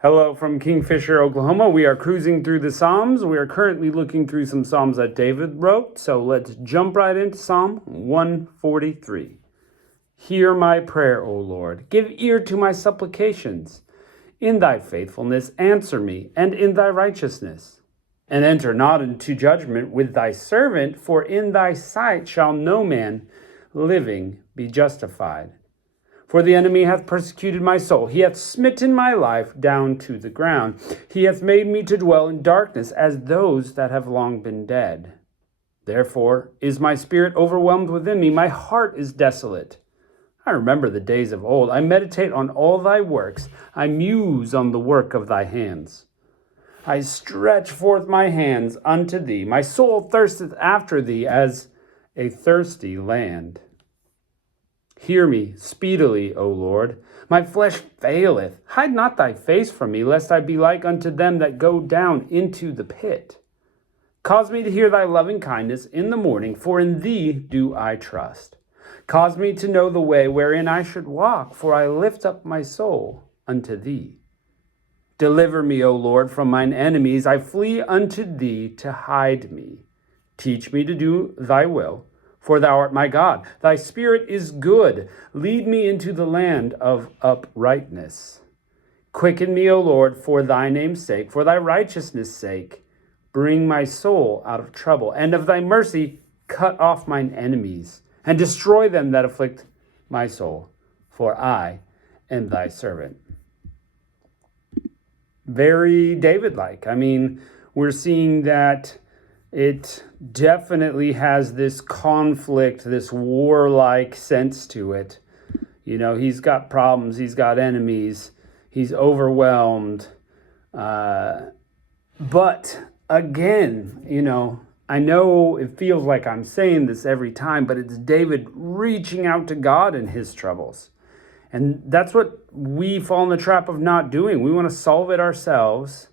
Hello from Kingfisher, Oklahoma. We are cruising through the Psalms. We are currently looking through some Psalms that David wrote. So let's jump right into Psalm 143. Hear my prayer, O Lord. Give ear to my supplications. In thy faithfulness answer me, and in thy righteousness. And enter not into judgment with thy servant, for in thy sight shall no man living be justified. For the enemy hath persecuted my soul. He hath smitten my life down to the ground. He hath made me to dwell in darkness as those that have long been dead. Therefore is my spirit overwhelmed within me. My heart is desolate. I remember the days of old. I meditate on all thy works. I muse on the work of thy hands. I stretch forth my hands unto thee. My soul thirsteth after thee as a thirsty land. Hear me speedily, O Lord. My flesh faileth. Hide not thy face from me, lest I be like unto them that go down into the pit. Cause me to hear thy loving kindness in the morning, for in thee do I trust. Cause me to know the way wherein I should walk, for I lift up my soul unto thee. Deliver me, O Lord, from mine enemies. I flee unto thee to hide me. Teach me to do thy will. For thou art my God. Thy spirit is good. Lead me into the land of uprightness. Quicken me, O Lord, for thy name's sake, for thy righteousness' sake. Bring my soul out of trouble, and of thy mercy cut off mine enemies, and destroy them that afflict my soul. For I am thy servant. Very David-like. I mean, we're seeing that it definitely has this conflict, this warlike sense to it. You know, he's got problems, he's got enemies, he's overwhelmed. But again, you know, I know it feels like I'm saying this every time, but it's David reaching out to God in his troubles. And that's what we fall in the trap of not doing. We want to solve it ourselves.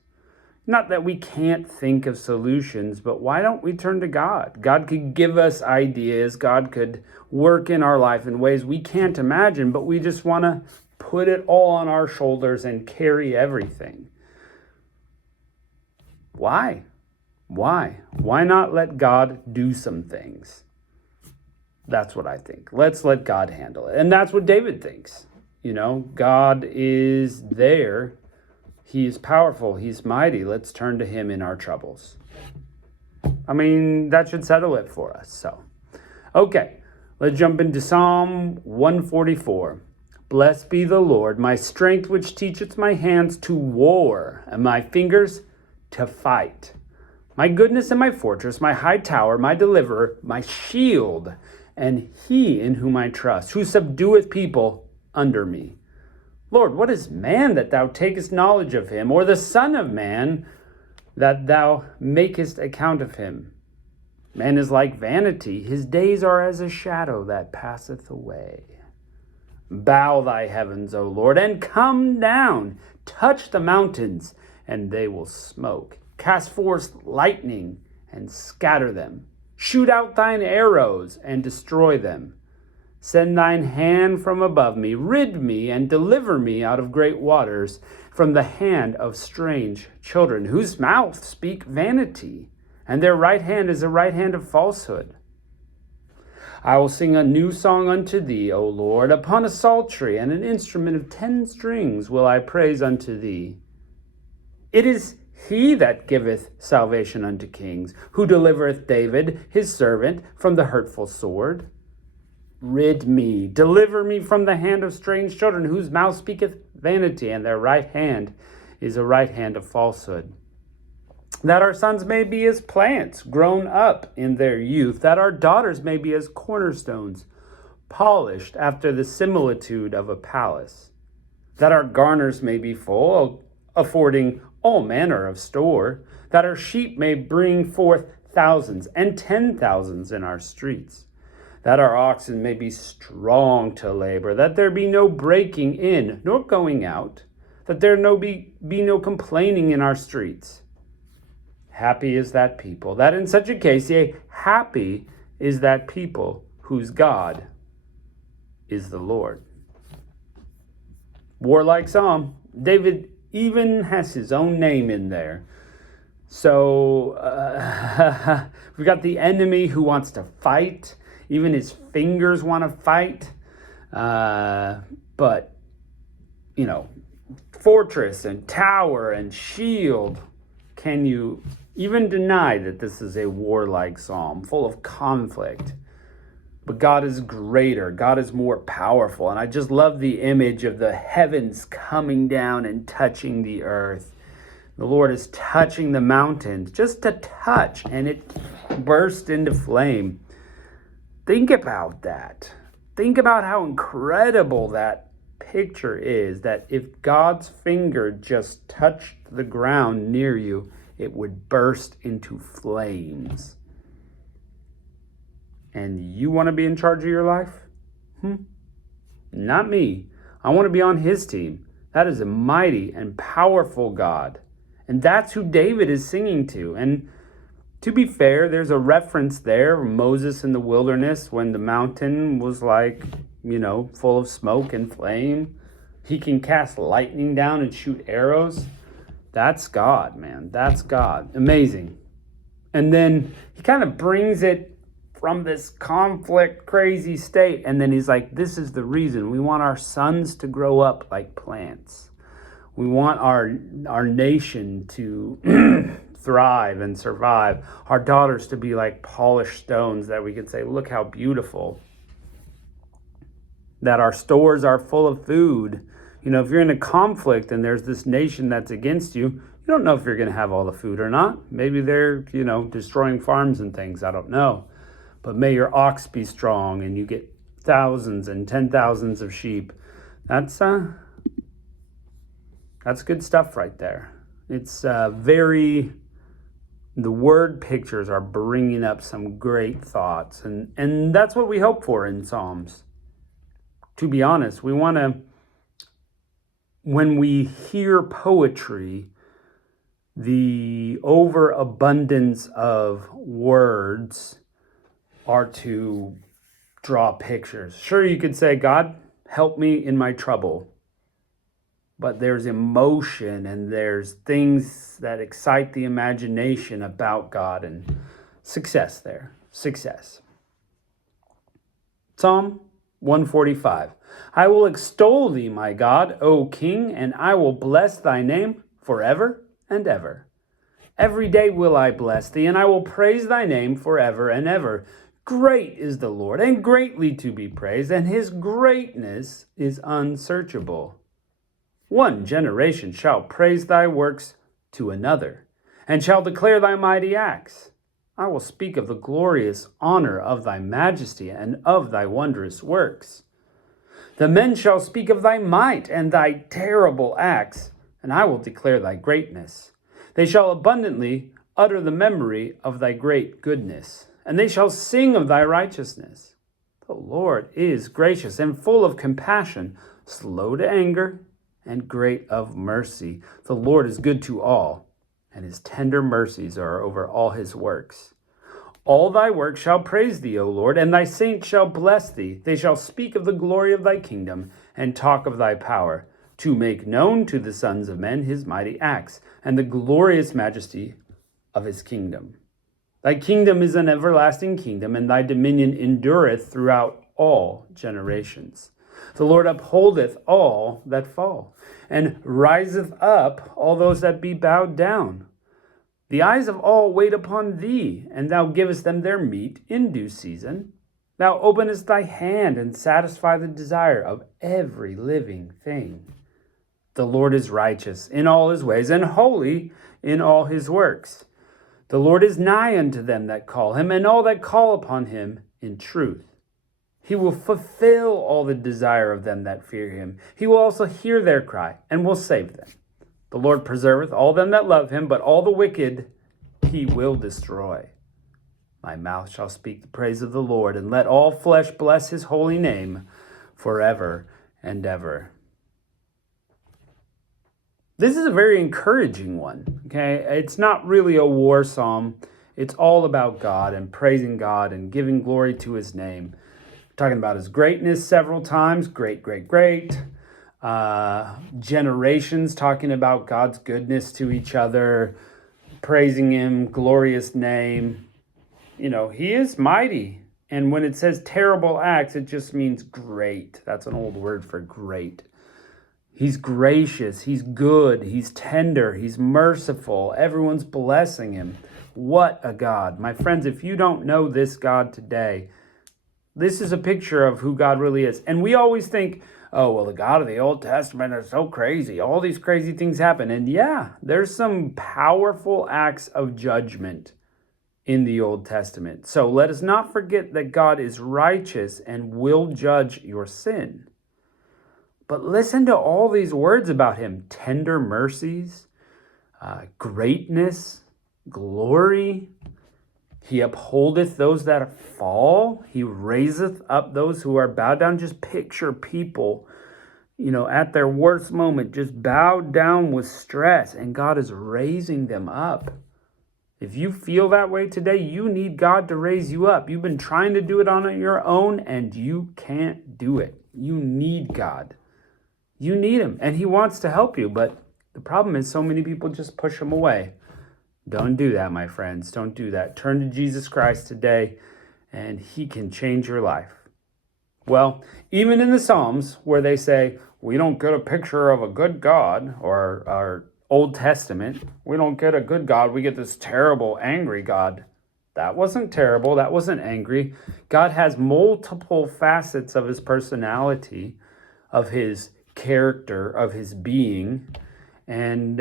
Not that we can't think of solutions, but why don't we turn to God? God could give us ideas. God could work in our life in ways we can't imagine, but we just want to put it all on our shoulders and carry everything. Why? Why? Why not let God do some things? That's what I think. Let's let God handle it. And that's what David thinks. You know, God is there. He is powerful. He's mighty. Let's turn to him in our troubles. I mean, that should settle it for us. So, okay, let's jump into Psalm 144. Blessed be the Lord, my strength, which teacheth my hands to war, and my fingers to fight. My goodness and my fortress, my high tower, my deliverer, my shield, and he in whom I trust, who subdueth people under me. Lord, what is man that thou takest knowledge of him, or the son of man that thou makest account of him? Man is like vanity. His days are as a shadow that passeth away. Bow thy heavens, O Lord, and come down. Touch the mountains, and they will smoke. Cast forth lightning, and scatter them. Shoot out thine arrows, and destroy them. Send thine hand from above me, rid me, and deliver me out of great waters, from the hand of strange children, whose mouth speak vanity, and their right hand is a right hand of falsehood. I will sing a new song unto thee, O Lord. Upon a psaltery and an instrument of 10 strings will I praise unto thee. It is he that giveth salvation unto kings, who delivereth David, his servant, from the hurtful sword. Rid me, deliver me from the hand of strange children, whose mouth speaketh vanity, and their right hand is a right hand of falsehood. That our sons may be as plants grown up in their youth, that our daughters may be as cornerstones, polished after the similitude of a palace, that our garners may be full, affording all manner of store, that our sheep may bring forth thousands and 10,000s in our streets, that our oxen may be strong to labor, that there be no breaking in nor going out, that there be no complaining in our streets. Happy is that people, that in such a case, yea, happy is that people whose God is the Lord. Warlike psalm. David even has his own name in there. So we've got the enemy who wants to fight. Even his fingers want to fight. But, fortress and tower and shield. Can you even deny that this is a warlike psalm full of conflict? But God is greater. God is more powerful. And I just love the image of the heavens coming down and touching the earth. The Lord is touching the mountains, just a touch, and it burst into flame. Think about that. Think about how incredible that picture is, that if God's finger just touched the ground near you, it would burst into flames. And you want to be in charge of your life? Not me. I want to be on his team. That is a mighty and powerful God. And that's who David is singing to. And to be fair, there's a reference there, Moses in the wilderness, when the mountain was full of smoke and flame. He can cast lightning down and shoot arrows. That's God, man. That's God. Amazing. And then he kind of brings it from this conflict, crazy state. And then he's like, this is the reason. We want our sons to grow up like plants. We want our nation to thrive and survive. Our daughters to be like polished stones that we could say, look how beautiful. That our stores are full of food. If you're in a conflict and there's this nation that's against you, you don't know if you're going to have all the food or not. Maybe they're, destroying farms and things. I don't know. But may your ox be strong and you get thousands and 10,000s of sheep. That's good stuff right there. It's the word pictures are bringing up some great thoughts. And that's what we hope for in Psalms. To be honest, we want to, when we hear poetry, the overabundance of words are to draw pictures. Sure, you could say, God, help me in my trouble. But there's emotion and there's things that excite the imagination about God and success there. Success. Psalm 145. I will extol thee, my God, O King, and I will bless thy name forever and ever. Every day will I bless thee, and I will praise thy name forever and ever. Great is the Lord, and greatly to be praised, and his greatness is unsearchable. One generation shall praise thy works to another, and shall declare thy mighty acts. I will speak of the glorious honor of thy majesty and of thy wondrous works. The men shall speak of thy might and thy terrible acts, and I will declare thy greatness. They shall abundantly utter the memory of thy great goodness, and they shall sing of thy righteousness. The Lord is gracious and full of compassion, slow to anger, and great of mercy. The Lord is good to all, and his tender mercies are over all his works. All thy works shall praise thee, O Lord, and thy saints shall bless thee. They shall speak of the glory of thy kingdom, and talk of thy power, to make known to the sons of men his mighty acts, and the glorious majesty of his kingdom. Thy kingdom is an everlasting kingdom, and thy dominion endureth throughout all generations. The Lord upholdeth all that fall, and riseth up all those that be bowed down. The eyes of all wait upon thee, and thou givest them their meat in due season. Thou openest thy hand, and satisfy the desire of every living thing. The Lord is righteous in all his ways, and holy in all his works. The Lord is nigh unto them that call him, and all that call upon him in truth. He will fulfill all the desire of them that fear him. He will also hear their cry, and will save them. The Lord preserveth all them that love him, but all the wicked he will destroy. My mouth shall speak the praise of the Lord, and let all flesh bless his holy name forever and ever. This is a very encouraging one, okay? It's not really a war psalm. It's all about God and praising God and giving glory to his name. We're talking about his greatness several times. Great, great, great. generations talking about God's goodness to each other, praising him, glorious name. You know, he is mighty. And when it says terrible acts, it just means great. That's an old word for great. He's gracious, he's good, he's tender, he's merciful. Everyone's blessing him. What a God. My friends, if you don't know this God today, this is a picture of who God really is. And we always think, oh, well, the God of the Old Testament is so crazy. All these crazy things happen. And yeah, there's some powerful acts of judgment in the Old Testament. So let us not forget that God is righteous and will judge your sin. But listen to all these words about him: tender mercies, greatness, glory. He upholdeth those that fall. He raiseth up those who are bowed down. Just picture people, at their worst moment, just bowed down with stress, and God is raising them up. If you feel that way today, you need God to raise you up. You've been trying to do it on your own, and you can't do it. You need God. You need him, and he wants to help you, but the problem is so many people just push him away. Don't do that, my friends. Don't do that. Turn to Jesus Christ today, and he can change your life. Well, even in the Psalms, where they say, we don't get a picture of a good God, or our Old Testament, we don't get a good God, we get this terrible, angry God. That wasn't terrible. That wasn't angry. God has multiple facets of his personality, of his character, of his being, and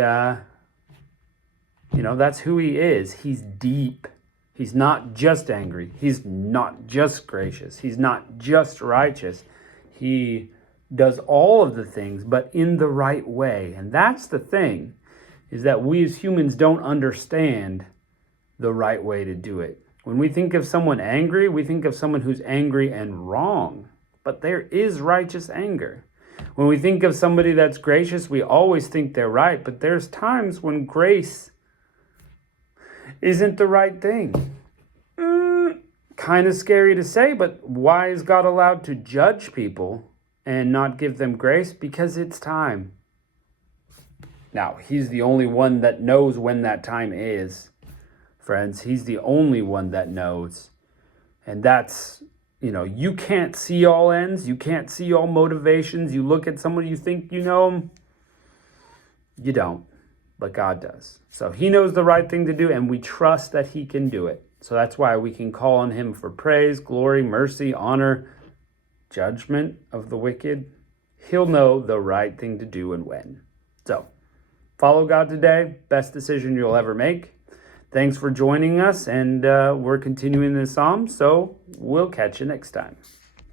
that's who he is. He's deep. He's not just angry. He's not just gracious. He's not just righteous. He does all of the things, but in the right way. And that's the thing, is that we as humans don't understand the right way to do it. When we think of someone angry, we think of someone who's angry and wrong, but there is righteous anger. When we think of somebody that's gracious, we always think they're right, but there's times when grace isn't the right thing. Kind of scary to say, but why is God allowed to judge people and not give them grace? Because it's time. Now, he's the only one that knows when that time is. Friends, he's the only one that knows. And that's, you can't see all ends. You can't see all motivations. You look at someone, you think you know them. You don't, but God does. So he knows the right thing to do, and we trust that he can do it. So that's why we can call on him for praise, glory, mercy, honor, judgment of the wicked. He'll know the right thing to do and when. So follow God today. Best decision you'll ever make. Thanks for joining us, and we're continuing this psalm, so we'll catch you next time.